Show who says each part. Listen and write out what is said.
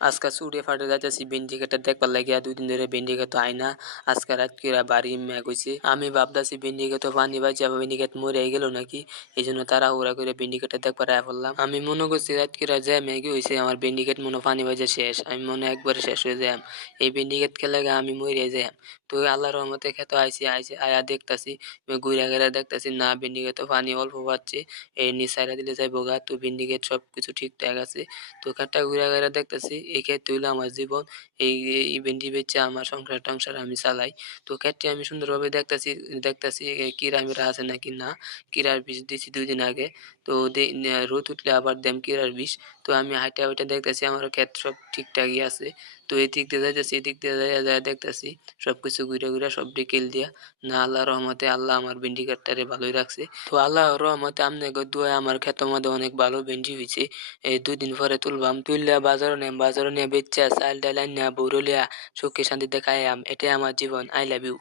Speaker 1: আজকে চুড়ে ফাটে যাইতেছি ভেন্ডি দেখবার লাগিয়া দুই দিন ধরে ভেন্ডি খেতে আই না। আজকে রাত কিরা বাড়ি ম্যাগ হইছে আমি ভাবতাছি ভেন্ডি খেতে পানি বাজে ভেন্ডি খেতে মরে গেল নাকি? এই জন্য তারা হুড়া করে ভেন্ডি দেখবার আয়া পড়লাম। আমি মনে করছি রাত কিরা যে ম্যাগি হয়েছে আমার ভেন্ডি মনে পানি বাজে শেষ। আমি মনে একবারে শেষ হয়ে যাই এই ভেন্ডি খেত খেলে আমি মরে যাই তো আল্লাহর রহমতে খেতে আইসি আইসি আয়া দেখতাছি ঘুরে ঘুরে দেখতাছি, না ভেন্ডি খেতে পানি অল্প পাচ্ছে। এই নিচাইরা দিলে যাই বোগা তো ভেন্ডি খেত সব কিছু ঠিকঠাক আছে। তো খেতটা ঘুরে ঘুরে দেখতাছি এই ক্ষেত হইল আমার জীবন, এই এই ভেন্ডি বেচে আমার সংসার টংসার আমি চালাই। তো ক্ষেতটি আমি সুন্দরভাবে দেখতাছি দেখতাছি কিরা মিরা আছে নাকি না? কিরার বিষ দিছি দুই দিন আগে। তো রোদ উঠলে আবার দেম কিরার বিষ। তো আমি হাইটা ওইটা দেখতাছি আমার ক্ষেত সব ঠিকঠাকই আছে। তো এই দিক দিয়ে যাইতেছি এদিক দিয়ে যাইয়া যাই দেখতাছি সব কিছু ঘুরে ঘুরে সব ডিকেল দিয়া। না আল্লাহ রহমতে আল্লাহ আমার ভেন্ডি ক্ষেতটারে ভালোই রাখছে। তো আল্লাহ রহমতে আমনে দুয়ায় আমার ক্ষেতের মধ্যে অনেক ভালো ভেন্ডি হয়েছে এই দুই দিন পরে তুলবাম। তুললে বাজারও নেম বাজারে নিয়ে বেচা সাল ডালান্না বুরুলিয়া সুখে শান্তিতে কায়াম এটাই আমার জীবন। I love you